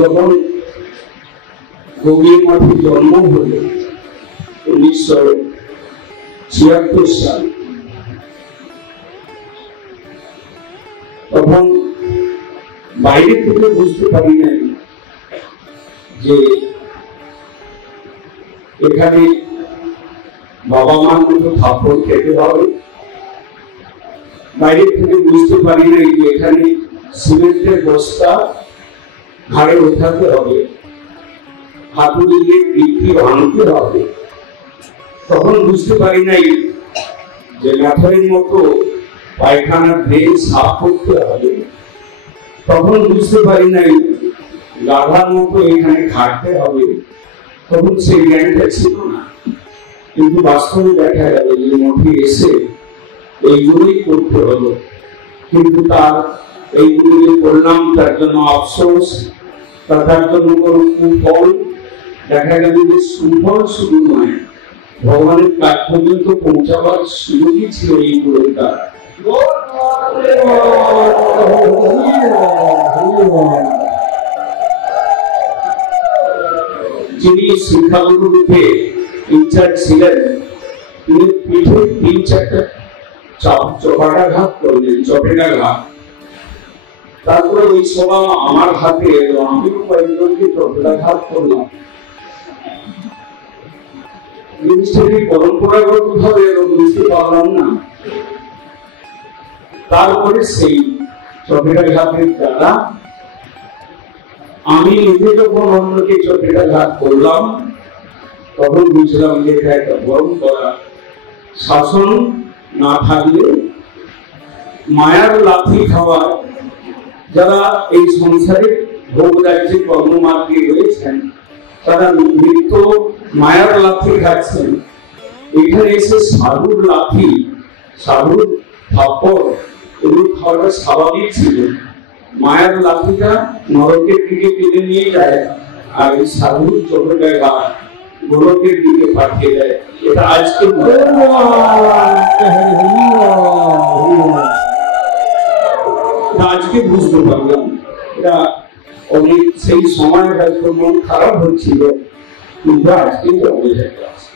যখন গভীর মঠে জন্ম হল 1976 সাল, তখন বাইরে থেকে বুঝতে পারি নাই যে এখানে বাবা মার মতো থাপ্পড় খেতে হবে। বাইরে থেকে বুঝতে পারি নাই যে এখানে সিমেন্টের বস্তা ঘাড়ে ওঠাতে হবে, হাতুড়ি দিয়ে বিক্রি ভাঙতে হবে। তখন বুঝতে পারি নাই যে ম্যাথরের মতো পায়খানা ড্রেন সাফ করতে হবে। তখন বুঝতে পারি নাই গাধার মতো এখানে খাটতে হবে। তখন সেই জ্ঞানটা ছিল না, কিন্তু বাস্তবে দেখা গেল যে মঠে এসে এইগুলোই করতে হলো। কিন্তু তার এইগুলো যে করলাম তার জন্য আফসোস, তার জন্য কোনো কুফল দেখা গেল যে সুফল শুধু নয়, ভগবানের কাজ পর্যন্ত পৌঁছাবার সুযোগই ছিল এইগুলোর দ্বারা। যিনি শিক্ষাগুরু রূপে ইনচার্জ ছিলেন, তিনি পিঠে 3-4টা চপাটাঘাত করলেন, চপেটাঘাত। তারপরে ওই সময় আমার হাতে এলো, আমিও কয়েকজনকে চপেটাঘাত করলাম। জিনিসটাকে পরম্পরাগত ভাবে বুঝতে পারলাম না। তারপরে সেই চপেটাঘাতের দ্বারা আমি নিজে যখন অন্যকে চপেটাঘাত করলাম, তখন বুঝলাম যে এটা একটা পরম্পরা। শাসন না থাকলে মায়ার লাথি খাওয়ার যারা এই সংসারে ভোগ রাজ্যে কর্মমার্গে রয়েছেন, তারা নিত্য মায়ার লাথি খাচ্ছেন। এখানে এসে সাধুর লাথি, সাধুর থাপ্পড় এগুলো খাওয়াটা স্বাভাবিক ছিল। মায়ার লাঠিটা নরকের দিকে টেনে নিয়ে যায়, আর এই সাধুর চোখের ঘাট গোলকের দিকে পাঠিয়ে দেয়। এটা আজকে বুঝতে পারলাম। এটা অনেক সেই সময় হয়তো মন খারাপ হচ্ছিল, কিন্তু আজকে বোঝা যাচ্ছে।